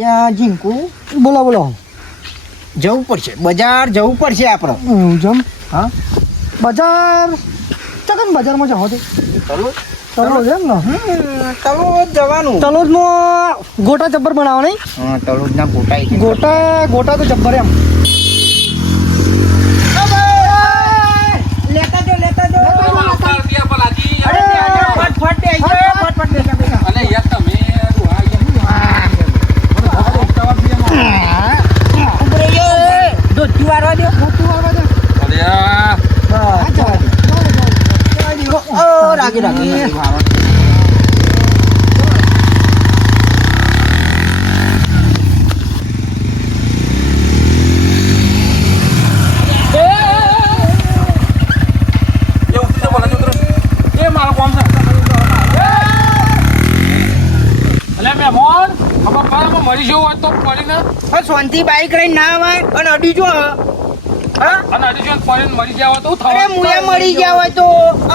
યા જીંકુ બોલો બોલો. જવું પડશે બજાર જવું પડશે આપણે. જમ હા બજાર ચકન બજારમાં જાઓ તો ચલો તલોજ એમ ને ચલો જવાનું. તલોજમાં ગોટા જબ્બર બનાવો નહીં? હા તળોજ ના ગોટા ગોટા તો જબ્બર એમ. લેતા જો લેતા જો રાગી રાગી મરી જવું હોય તો પડીને શાંતિ બાઈક લઈને ના આવે અને અડી જો અને અઢી જો પડીને મરી ગયા હોય તો અરે મુએ મરી ગયા હોય તો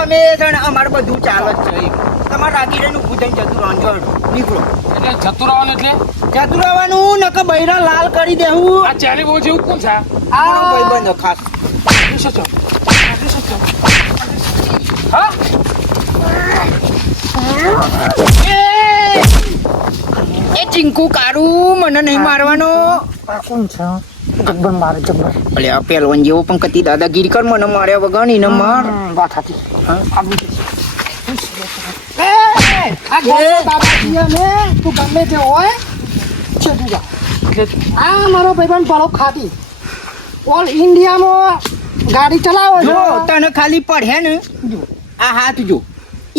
અમે અમારે બધું ચાલે જ છે. તમારે રાગી રહીને ઊભું થઈને જતું રહેવાનું. નીકળો એટલે જતું રહેવાનું એટલે જતું રહેવાનું નકર બૈરા લાલ કરી દેવું. આ ચાલી બહુ જેવું કોણ છે? આ ભાઈબંધો ખાસ હા એ ચીંકુ કારું મને નહીં મારવાનો. આ કોણ છે? જબ્બર મારે જબ્બર. અલે આ પહેલવાન જેવો પણ કતી દાદાગીરી કર મને માર્યા વગર એને માર. વાત હતી. હા? આ ગામનો દાદાજી અમે તું ગમે તે હોય છે તું જા. આ મારો ભાઈબંધ પાલો ખાતી ઓલ ઇન્ડિયામાં ગાડી ચલાવે જો છે. તને ખાલી પડે ને આ હાથ જો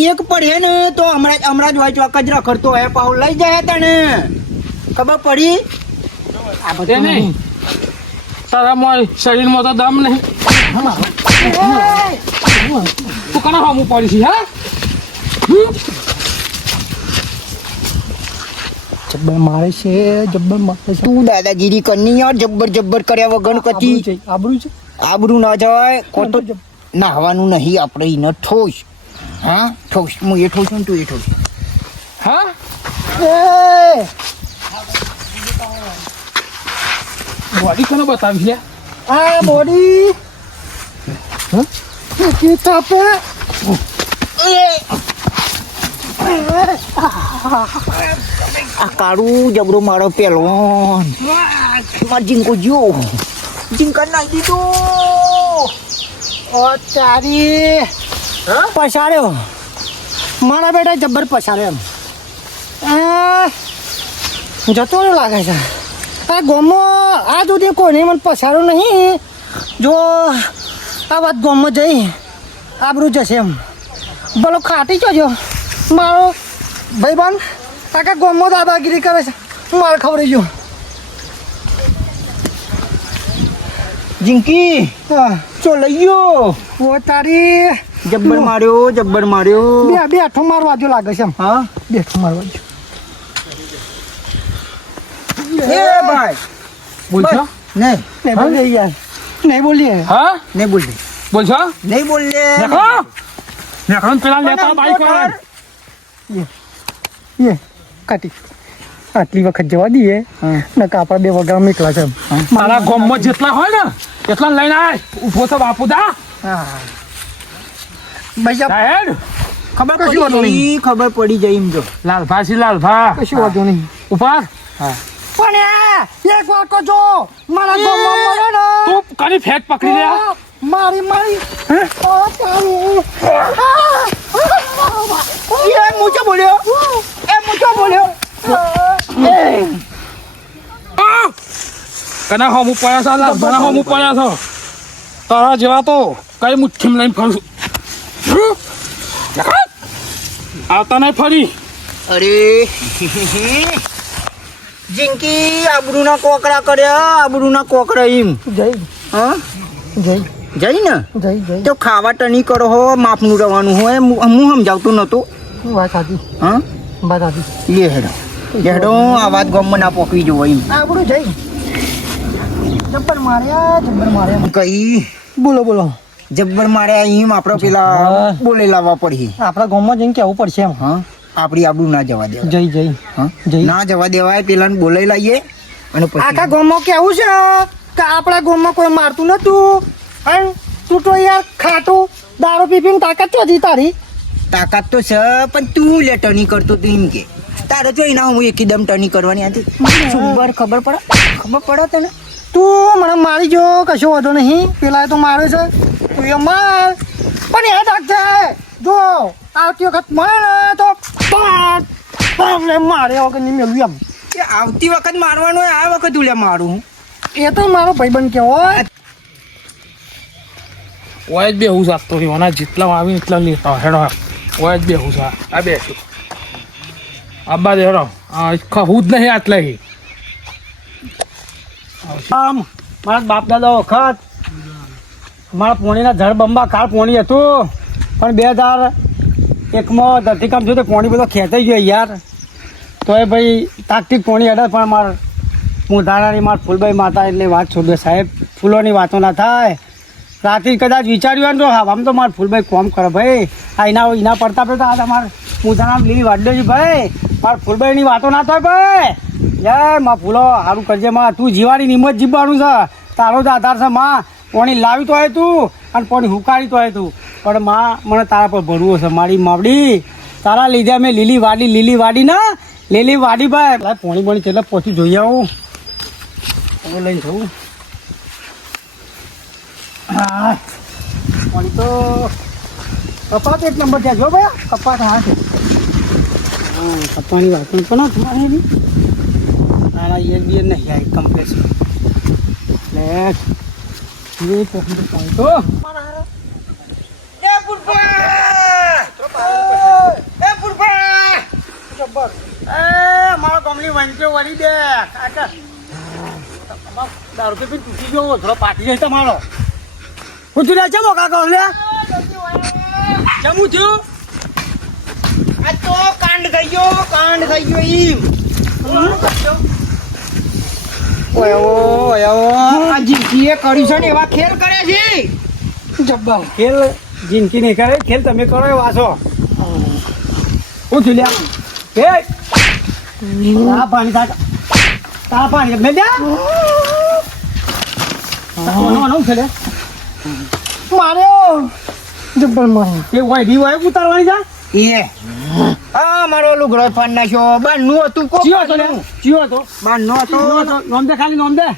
એક પડે ને તો હમણાં જ હોય ચોક જ રખડતો હોય પાઉ લઈ જાય તને ખબર પડી. આ એ બધું નહીં તારા શરીરમાં તો દમ નહીં. તું કના હમું પડી છે હા? જબ્બર મારે છે જબ્બર મારે છે. તું દાદાગીરી કરની યાર જબ્બર જબ્બર કર્યા વગર કતી આબરૂ છે. આબરૂ ના જવાય ખોટો નાહવાનું નહીં આપણે એને ઠોસ. હા ઠોસ હું એ ઠોસ તું એ ઠોસ. હા બોડી કોને બતાવી છે? આ બોડી કે તાપે આ કાળું જબરો મારો પહેલવાન માર જીંકો જો જીંકા નાઈ દીધો. ઓ તારી પછાડ્યો મારા બેટા જબ્બર પછાડ્યો એમ. જતો રહ્યો લાગે છે. આ ગામમાં આ સુધી કોઈને મને પછાડ્યો નહીં. જો આ વાત ગામમાં જઈ આબરું જશે એમ. ભલો ખાટી જજો મારો ભાઈબંધ આખા ગામમાં દાદાગીરી કરે છે. મારે ખબર ગયો. જીંકી હા ચો લઈ ગયો. ઓ તારી જબ્બર માર્યો જબ્બર માર્યો. બેઠો મારવા જો લાગે છે એમ. હા બેઠો મારવા જો. એ ભાઈ બોલશો? નહીં નહીં બોલીએ યાર નહીં બોલીએ. હા નહીં બોલ દે બોલશો? નહીં બોલ દે. દેખો દેખો પેલા લેતા બાઈક વાળા એ કાટી આટલી વખત જવા દઈએ ને કાપડા બે વગર નીકળ્યા છે. મારા ગામમાં જેટલા હોય ને એટલા લઈને આય. ઉભો છે બાપુ દા ભાઈ સાહેબ ખબર કશું વાંધો પડી નહીં. ગઈ, ખબર પડી જાય એમ જો. લાલભા છે લાલભા કશું વાંધો નહીં. ઉપર પણ એક વાર તો જો મારા ગામમાં મળે ને તું કની ફેટ પકડી લે. મારી મારી ઓ તારી એ મૂછો બોલ્યો એ મૂછો બોલ્યો. કના હોમ પડ્યા છો લાલભાના હોમ પડ્યા છો. તારા જેવા તો કઈ મુઠ્ઠીમાં લઈને ફરું છું. આવતા નહીં ફરી. અરે જીંકી આબરૂના કોકડા કર્યા આબરૂના કોકડા એમ. જય હા જય જઈ ને જય જય તો ખાવા ટની કરો હો માપનું રહેવાનું હોય હું સમજાવતો નતો. વાત સાચી હા વાત સાચી. લે હેડો હેડો આ વાત ગામમાં ના પોકવી જવો એમ. આપણું જય જબ્બર માર્યા કઈ બોલો બોલો. જબ્બર માર્યા એમ આપણે પેલા બોલે લાવવા પડી. આપણા ગામમાં જઈને કેવું પડશે એમ. હા આપણી આબરૂ ના જવા દેવાય. જઈ જઈ હા? જઈ. ના જવા દેવાય, પેલાને બોલાઈ લઈએ અને આખા પછી ગામમાં કેવું છે કે આપણા ગામમાં કોઈ મારતું નતું અને તું તો યાર ખાટું દારૂ પી પીને તાકાત ચોધી તારી. તાકાત તો છે, પણ તું લે ટર્ની કરતો તું એમ કે તારે જો એના હું એકદમ ટર્ની કરવાની હતી. સુંબર ખબર પડે તને? તું મને મારી જો કશો વાંધો નહીં, પેલા તો મારે છે તું એ માર, પણ યાદ રાખજે જો આવતી વખત મળે ને તો પાક પાક લે મારે વખત નહીં મેળવી એમ. એ આવતી વખત મારવાનું હોય, આ વખત ઉલે મારું હું. એ તો મારો ભાઈબંધ કહેવાય. ઓય જ બેહું સાચતો રહ્યો અને જેટલા આવીને એટલા લેતા હોય. હેડો ઓય જ બેહું સા આ બેસું આબા દે હેડો ખવું જ નહીં આટલા આમ મારા બાપ દાદા વખત મારા પોણીના ઝાડ બંબા કાળ પોણી હતું, પણ 2001માં ધરતીકામ થયું તો પોણી બધો ખેંચાઈ ગયો યાર. તો એ ભાઈ તાકતીક પોણી હેડે, પણ મારા મોઢારાની મારા ફૂલભાઈ માતા એટલે વાત છોડે સાહેબ, ફૂલોની વાતો ના થાય. રાતે કદાચ વિચાર્યું હોય ને તો હા આમ તો મારા ફૂલભાઈ કોમ કરે ભાઈ, આ એના પડતા પડતા આ તમારા મોઢાના લીલી વાડ્યો છે ભાઈ, મારા ફૂલભાઈની વાતો ના થાય ભાઈ. જય માં ફૂલો સારું કરજે માં, તું જીવાની નિમત જીવવાનું છે, તારો જ આધાર છે માં. પાણી લાવી તો હોય તું અને પાણી હુકાડી તો હોય તું, પણ માં મને તારા પર ભરવો છે મારી માવડી. તારા લીધે મેં લીલી વાડી ના લીલી વાડી ભાઈ. પાણી પાણી એટલે પહોંચી જોઈ આવું લઈને જવું. હા પાણી તો કપાત એક નંબર ત્યાં જો ભાઈ, કપાત હા છે. હા કપાની વાત પણ તમારે એની નાના ઈયર બિયર નહીં આવી કમ્પ્લેટ પાણી તો મારો કમલી વંચો વળી દે દારૂ પી તૂટી ગયો થોડો પાટી જાય તમારો. હું તું છે મોકા કહું લે જમું થયું. આ તો કાંડ થઈ ગયો ઈમ. આ જિંદગીએ કર્યું છે ને એવા ખેલ કરે છે. જબ્બર ખેલ જિંદગી નહીં કરે, ખેલ તમે કરો એ વાસો. હું છું લ્યા તા પાણી મેં દે માર્યો જબ્બર માર્યો. એ વાયડી વાય ઉતારવાની જા એ આ મારો લુગડો ફાન નાખ્યો. બારનું હતું કોક. ચિયો હતો લે ચિયો હતો બારનો હતો. નોમ દે ખાલી નોમ દે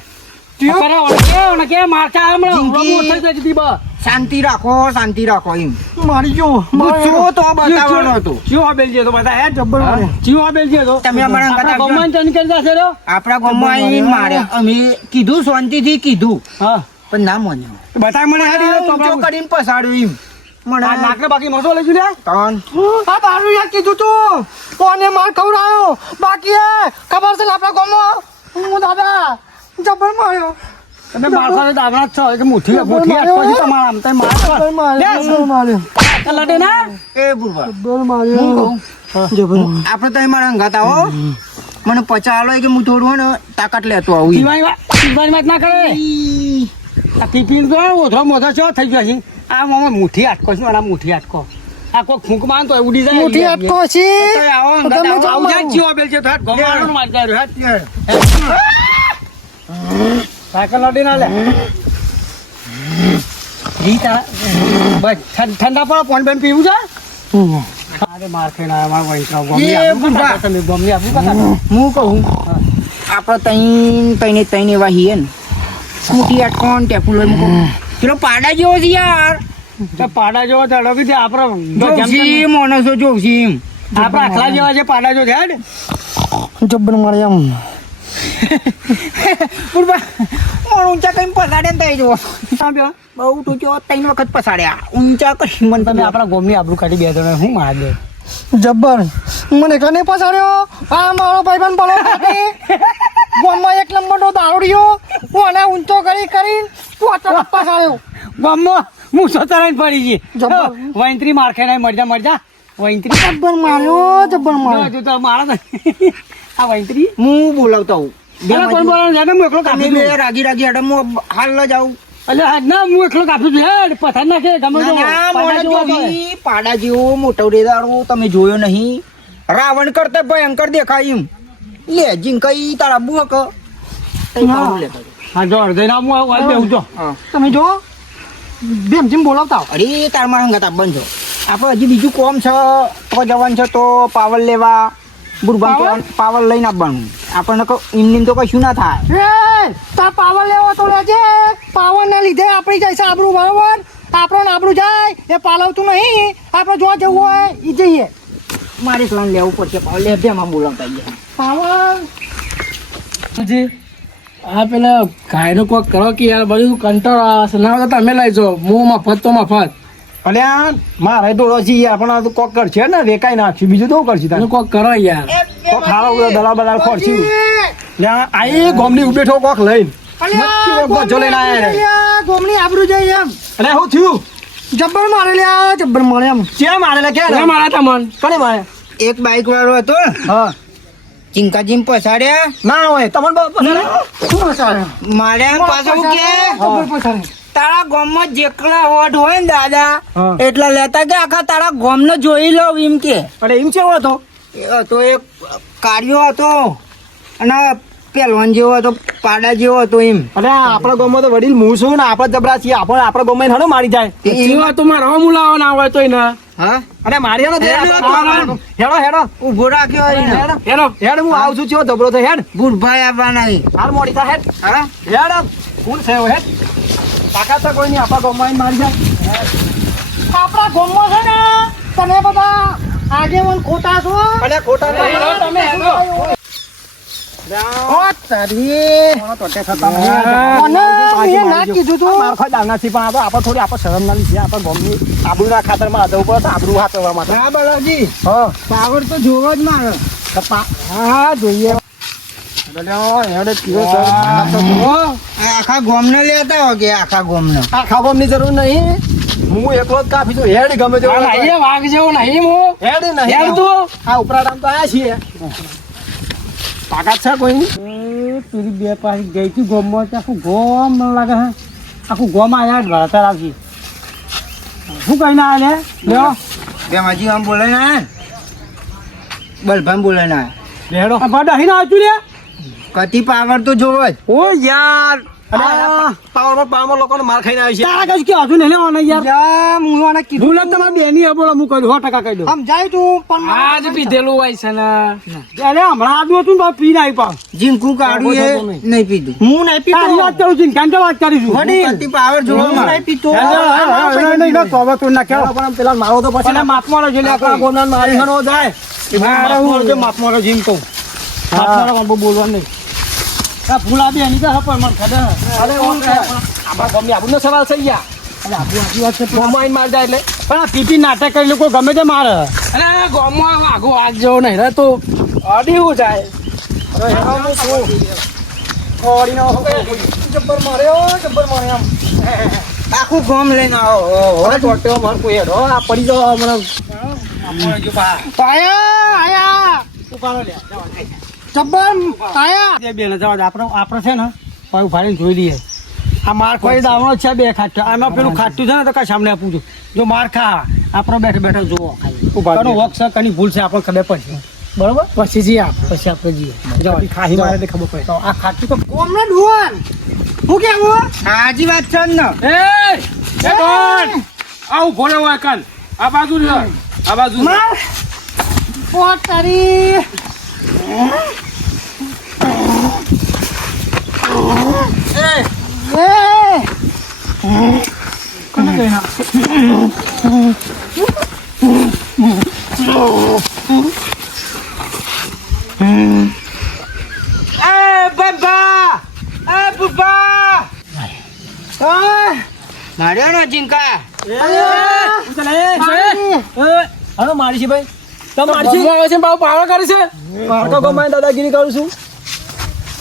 કે મારતા જિંદગી શાંતિ રાખો એમ. મારી જો ગુસ્સો તો બતાવવાનો હતો. ચિયો બેલ જે તો બધા હે જબ્બર માર્યો. ચિયો બેલ જે તો તમે અમારા આપણા ગામમાં ચન કરતા છે રો. આપણા ગામમાં આવીને માર્યા. અમે કીધું શાંતિથી કીધું, હા પણ ના માન્યો. બતાય મને હે ઊંચો કરીને પસાડ્યું એમ. મને આ નાકને બાકી મસો લઈ લે ત્રણ આ તારું યાર કીધું તું કોને માર ખવડાયો બાકી હે ખબર છે આપણા ગામમાં હું દાદા જબ્બર માર્યો. તમે મારતા દાગણા છો કે મુઠ્ઠી અટકો છે તમારા આમ તે માર લડે ના એ બુરબા જબ્બર હું માર્યો. કહું જબ્બર આપણે તો મારા અંગાત આવો. મને પચાલો કે હું થોડું ને તાકાત લેતો આવું. પીવાની વાત ના કરે આ ટીપીન તો ઓધરો મોધો છો થઈ ગયો છે. આ મોમાં મુઠ્ઠી આટકો છે આ મુઠ્ઠી આટકો આ કોઈ ફૂંક માન તો ઉડી જાય મોટી અટકો છે. આવું જાય જીવો બેલ છે તો હાથ ગમાડો માર જાય હાથ સાયકલ લડી ના લે રીતા બસ ઠંડા પડો પાણી બેન પીવું છે. અરે માર ખાઈને આયા માર વૈષ્ણવ ગોમની આપું કતા તમે ગોમની આપું કતા હું કહું આપણે તૈન એવા હીએ ને સ્કૂટી અટકોન ટેપુલો પેલો પાડા જેવો છે યાર. તો પાડા જેવો ચડો કે આપણે જોશી માણસો જોશી આપણા આખલા જેવા છે પાડા જો છે જબ્બર માર્યો એમ. બુરબા મોણ ઊંચા કઈ પસાડે ને જો બહુ તું જો 3 વખત પસાડ્યા ઊંચા કરી મને તમે આપણા ગોમની આબરૂ કાઢી બે જણા હું માર દે જબ્બર મને કને પસાડ્યો આ મારો ભાઈબંધ બોલો ગામમાં એક નંબરનો દારૂડિયો હું આને ઊંચો કરી તું અચાનક પસાડ્યો. ગોમમાં હું સતરાઈને પડી ગઈ જબ્બર. વૈંત્રી માર ખાઈને મરજા વૈંત્રી જબ્બર માર્યો જબ્બર માર્યો. જો તો મારા આ વૈંત્રી હું બોલાવતો હું કોણ બોલાવાનું છે હું એકલો કાપી તમે બે રાગી હેડે હું હાલ ન જાઉં. એટલે આજ ના હું એકલો કાપી છું હેડ પથાર નાખે ગમે તો ના, પાડા મોણા જેવો જોવી, પાડા જેવો મોટો રેદારો તમે જોયો નહીં. રાવણ કરતા ભયંકર દેખાય એમ લે જીંકા ઈ તારા બુઆ ક તઈ પાવર લે હા જો અડધે ના હું આવું બેહું જો હા તમે જો ભીમજીને બોલાવતા આવો. અરે તાર મારા હંગાત બંધો આપણે હજી બીજું કોમ છે તો જવાનું છે તો પાવર લેવા બુરબાન પાવર લઈને આવવાનું આપણને એમની તો કશું ના થાય એ તાર પાવર લેવો તો લેજે. પાવર ના લીધે આપણી જાય છે આબરૂ, બરોબર? આપણને આબરૂ જાય એ પાલવતું નહીં. આપણે જો જવું હોય એ જઈએ. મારે પ્લાન લેવું પડશે પાવર લે બેમાં બોલાવતા ગયા પાવર જી આ પેલા ગાયનું કોક કરો કે યાર બધું કંટાળો આવે છે ના તો તમે લઈ જાઓ હું મફત તો મફત અલ્યા મારે ડોળો છે યાર પણ આ તો કોક કરશે ને વેકાઈ નાખ્યું બીજું તો કરશે તમે કોક કરો યાર કોક ખાવા દલાલ બલાલ ખોરશું આઈ ગોમની ઉભેઠો કોક લઈને ગોજો લઈને આયા રે ગોમની આબરૂ જાય એમ. અરે હું થયું જબ્બર મારે લ્યા, જબ્બર મારે એમ. ચે મારે લે કે મારા તમન કોને મારે એક બાઈક વાળો હતો હા ચિંકાજીમ પછાડ્યા ના હોય તમને શું હસાવે? મારે પાછું કે જબ્બર પછાડે. તારા ગામમાં જેટલા વોટ હોય ને દાદા હા. એટલા લેતા કે આખા તારા ગામનો જોઈ લો એમ કે અરે એમ છે હતો એ હતો એક કાર્યો હતો અને પહેલવાન જેવો હતો પાડા જેવો હતો એમ અરે આપણા ગામમાં તો વડીલ હું છું ને આપણે જબરા છીએ આપણે આપણા ગામમાં હડો મારી જાય એવા તો મારા મુલાવો ના હોય તોય ના હા અરે મારી હેડો હેડો ઉભો રાખ્યો હોય ને. હેલો હેડ હું આવું છું ચેવો જબરો છે હેડ બુઢભાઈ આવવાના છે. હાલ મોડી થા હેડ હા હેડ કોણ છે હેડ તાકાત તો કોઈ નહીં આપણા ગામમાં મારી જાય આપણા ગામમાં છે ને તમે બધા આગેવાન ખોટા છો. અરે ખોટા નહીં તમે હેલો ઓ તારી. મને મેં ના કીધું તું. આપણે થોડી આપણે શરમ ના લીધી આપણે ગમની આબરૂના ખાતરમાં આદવ પર આબરૂ હાથવા માટે હા બલાજી હા પાવર તો જોવો જ મારે હા જોઈએ આખા ગોમને લેતા હો કે આખા ગોમને આખા ગમની જરૂર નહીં હું એકલો જ કાપી છું હેડ ગમે તે એ વાઘ જેવો નહીં હું હેડ હેડ નહીં તું આ ઉપરાડામ તો આયા છીએ તાકાત છે કોઈ પેલી બે પાછી ગઈ હતી ગોમમાં આખું ગોમ મને લાગે છે આખું ગોમ આવ્યા ભણતર આવશે શું કઈ ના આવે લ્યો બેમાજી આમ બોલે ના બલભામ બોલે ના લેડો બાડા અહીં આવતું લે કતી પાવર તો જોવો જ ઓ યાર પાવરમાં લોકોને માર ખાઈને આવી છે તારા કશું કે હજુ નહીં લેવાના યાર જા, હું આને કીધું. ભૂલ જ તમારી બેની હે બોલો હું કહી દઉં 100% કહી દઉં સમજાય તું પણ મને આજ પીધેલું હોય છે ને અરે હમણાં આદુ હતું ને તો પીને આવી પાવ જીંકું કાઢ્યું એ નહીં પીધું હું નહીં પીતો. તારી વાત કરું છું કાંઈ વાત કરીશું કતી પાવર જોવો હું મારે નહીં પીતો. પણ પેલા મારો તો પછી માપમાં રહેજો લે આપણા ગોમના મારી હનો જાય માપમાં રહે જીમ કહું માપમાં રહે બોલવાનું નહીં આ ભૂલ આપી એની તો પણ મને ખબર અરે આપણા ગમની આબરૂનો સવાલ થઈ ગયા ગોમમાં આવીને માર જાય એટલે પણ આ પીપી નાટક કરી લોકો ગમે તે મારે અરે ગામમાં આગો આગ જેવો નહીં રે તો અડીવું જાય અરે હેડો હું છું થોડીનો જબ્બર માર્યો આમ આખું ગોમ લઈને આવો હવે ટોટ્યો માર કોઈ હેડો આ પડી જાવ મને આયા, આયા. જબ્બર આયા. બેન જવા દે આપણે છે ને પાછું ફાડીને જોઈ લઈએ આ માર કોઈ દાવણો છે બે ખાટ આમાં પેલું ખાટું છે ને તો કઈ સામને આપું છું જો માર ખા આપણે બેઠા બેઠા જોવો ખાલી વોક છે કની ભૂલ છે આપણને ખબર પડશે બરોબર પછી જઈએ પછી આપણે જઈએ જવા ખાહી મારે એટલે ખબર પડે તો આ ખાટું તો ગોમને ઢોળ. હું કેવું? હાજી વાત છે ને એ કોણ આવું ભોળે હોય કાલ આ બાજુ આ બાજુ માર. ઓ તારી. એ કોને કહીના માર્યો ને જીંકા હવે મારી છે ભાઈ તમે મારી આવે છે બાબુ પાવર કરે છે છે ગમાય દાદાગીરી કરું છું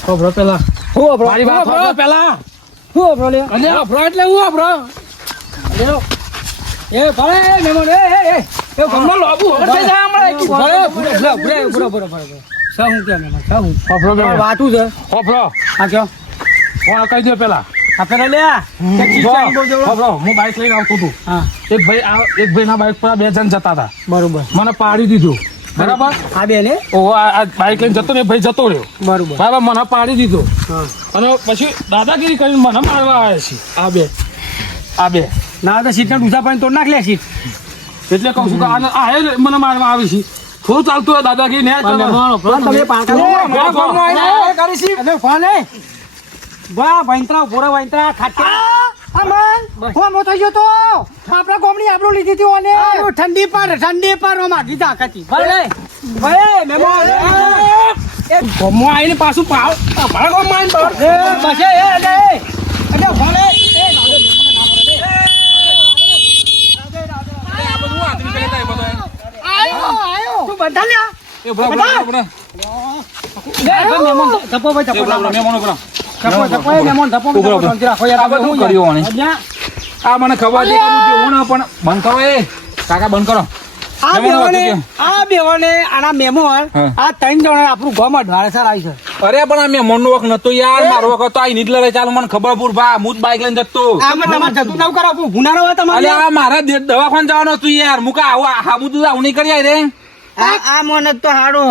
ખબરો પેલા હું અભરો મારી વાત સાંભળો પેલા હું અભરો લે અને અભરો એટલે હું અભરો લેલો એ ભલે મેમોન એ ગમનો લોબુ હટે જા હમણાં કી ભલે ભલે સા હું કે મેમોન સા હું અભરો બે વાતું છે અભરો હા કયો કોણ કહી દે પેલા આ પેલા લે અભરો હું બાઈક લઈને આવતો હતો હા એક ભાઈ ના બાઈક પર બે જણ જતા હતા બરોબર મને પાડી દીધું બરાબર આ બે ને ઓ આ બાઈક લઈને જતો ને ભાઈ જતો રહ્યો બરોબર બરાબર મને પાડી દીધો હા અને પછી દાદાગીરી કરીને મને મારવા આવ્યા છે આ બે ના તો સીટના ડૂસા પાણી તોડ નાખ લે સીટ એટલે કહું છું કે આ મને મારવા આવે છે થોડું ચાલતું હોય દાદાગીરી ને તમે પાંકા કરી ફોન એ બા વૈંત્રા ભોરા વૈંત્રા ખાતે અમન હું મોતો ગયો તો આપણા ગોમની આબરૂ લીધી હતી ઓને ઠંડી પર ઓમાં દીધા કતી ભલે ભલે મેમોન એ ગમો આવીને પાછું પાવ મારા ગમો આવીને પાવ બસે એ અરે ભલે આયો તું બંધા લ્યા એ બરાબર મેમોન ધપો ભાઈ ધપો આ મને ખબર છે પણ બંધ કરો એ કાકા બંધ કરો આ બેવાને આના મેમોન હા. આ ત્રણ જણા આપણું ગામમાં ઢાળસર આવી છે અરે પણ આ મેં મનનો વખત નતો યાર મારો વખત તો આ નીકળે રે ચાલ મને ખબર પૂર ભા હું જ બાઈક લઈને જતો આમાં તમારે જતું ના કરો ભૂનારો હોય તમારે અરે આ મારા દવાખાને જવાનો હતું યાર મુકા આવું તું આવું નહીં કરી આય રે આ મોન તો હારો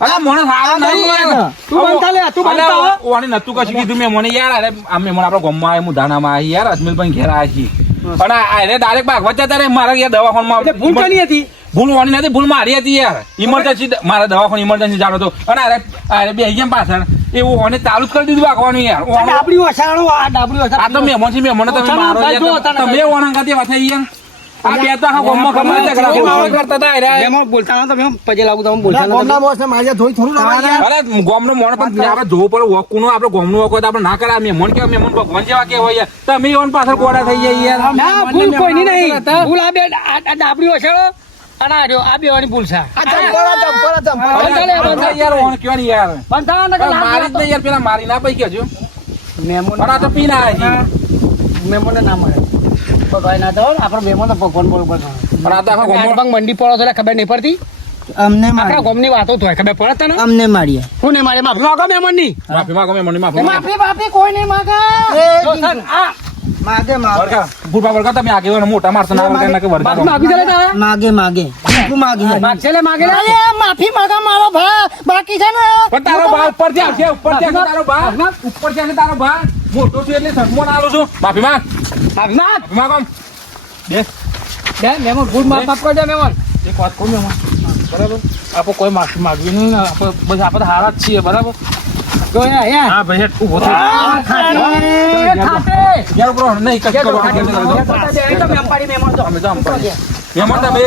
અરે મને સારો નહીં તું બનતા લે તું બનતા ઓને નતું કશું કીધું મેં મને યાર અરે આ મેં મને આપણા ગામમાં આવ્યા હું ધાનામાં આવી યાર અજમેરભાઈ ઘેર આવ્યા છીએ અને આ ડાયરેક્ટ ભાગવત જતા રે મારા યાર દવાખાનમાં ભૂલ કોની હતી ભૂલ વાની નથી ભૂલ મારી હતી યાર ઇમરજન્સી મારા દવાખાને ઇમરજન્સી જાણો હતો અને અરે બે ગયા પાછળ એવું ઓને ચાલુ જ કરી દીધું ભાગવાનું યાર આ ડાબડી વસાણો આ ડાબડી આ તો મહેમાન છે મહેમાન તમે મારો યાર તમે ઓના કાતે વાત થઈ યાર આ બે તો આખા ગામમાં ખબર ઝઘડા કરતા હતા અરે મેમોન બોલતા ના તો મેમ પજે લાગુ તો બોલતા ગામના બોસને માર્યા ધોઈ થોડું લાવવા અરે ગામનો મોણ પણ આપણે જોવું પડે વોકુનો આપણે ગામનો વોક હોય તો આપણે ના કરાય મહેમાન કેવા મહેમાન ભગવાન જેવા કે હોય યાર તમે ઓન પાછળ ગોડા થઈ જાય યાર ના ભૂલ કોઈની નહીં ભૂલ આ બે આ ડાબડી વસાણો અને આ રહ્યો આ બેવાની ભૂલ છે યાર ઓન કેવા ને યાર બંધા ના મારી જ નહીં યાર પેલા મારી ના પૈકી હજુ મેમોન પણ આ તો પી ના આવી મેમોન ના મળે ભગવાન ના તો આપણો મેમોન તો ભગવાન બરોબર પણ આ તો આખા ગામમાં મંડી પડો તો ખબર નહીં પડતી અમને આપણા ગામની વાતો તો ખબર પડે તને અમને માર્યા હું નહીં મારે માફી માંગો મેમોન ની માફી માંગો મેં મને માફી માફી બાફી કોઈ નહીં માંગા માગે માગે ગુરબા વળકા તમે આગેવાનો મોટા મારતો ના વળકા કે વળકા માફી કરે તારે માગે માગે ભીખું માગે માગશે લે માગે લે માફી માંગા મારો ભા બાકી છે ને પણ તારો બા ઉપર ત્યાં છે ઉપર ત્યાં છે તારો બા ઉપર ત્યાં છે તારો બા મોટો છે એટલે સન્માન આલું છું માફી માંગ માફી માંગ માફી માંગ આમ દે દે મેમોન ભૂલ માફ માફ કરી દે મેમોન એક વાત કહું મેં બરાબર આપણે કોઈ માફી માંગવી નહીં ને આપણે બસ આપણે હારા જ છીએ બરાબર જો અહીંયા હા ભાઈ હેઠ ઊભો થઈ યાર બ્રો નહીં કશું કરવાનું અમે તો આમ કરીએ. મહેમાન તમે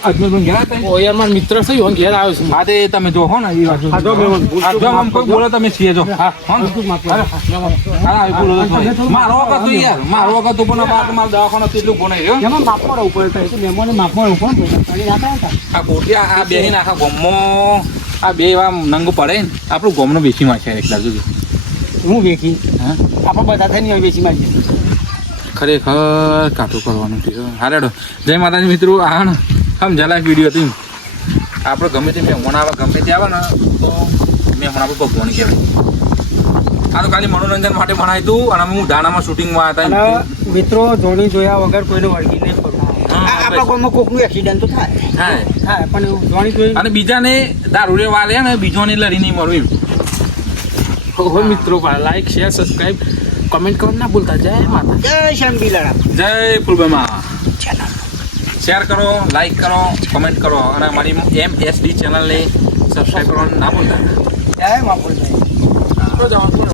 અજમેરભાઈ ઘેર હતા? ઓ યાર મારો મિત્ર છે ઈવન ઘેર આવ્યો છું હા તે તમે જો હો ને એ બાજુ હા, જો મહેમાન. હા, જો આમ કોઈ બોલો તમે છીએ જો હા હો ને? હા એ બોલો તો મારો વખત તો યાર મારો વખત તો પણ મારો દવાખાનો તેટલું બોને રહ્યો મેમોન માફમાં રહું પડે તો મેમોને માફમાં રહું પડે આ કોટી આ બેહીને આખા ગોમમાં આ બે એવા નંગ પડે ને આપણું ગોમનો બેસી માં છે એકલા જોજો હું વેખી હા આપણે બધા થઈને વેચી મારીએ ખરેખર કાઠું કરવાનું છે હારેડો જય માતાજી મિત્રો આ ને સમજાલા એક વિડીયો હતી આપણે ગમે તે મહેમાન આવે ગમે તે આવે ને તો મહેમાન આપણે ભગવાન કહેવાય આ તો ખાલી મનોરંજન માટે બનાવ્યું હતું અને હું દાણામાં શૂટિંગમાં હતા અને મિત્રો જોડી જોયા વગર કોઈને વળગી નહીં પડવું આપણા ગામમાં કોકનું એક્સિડન્ટ તો થાય હા હા પણ એવું જોડી જોઈ અને બીજાને દારૂ રે વાલે ને બીજોને લડી નહીં મળવું હો મિત્રો લાઈક શેર સબસ્ક્રાઇબ કમેન્ટ કરવા ના ભૂલતા જય માતા જય શ્યામ બિલાડા જય ફૂલબામાં શેર કરો લાઈક કરો કમેન્ટ કરો અને અમારી MSD ચેનલને સબસ્ક્રાઈબ કરવાનું ના ભૂલતા જય માપુર જય જવાનું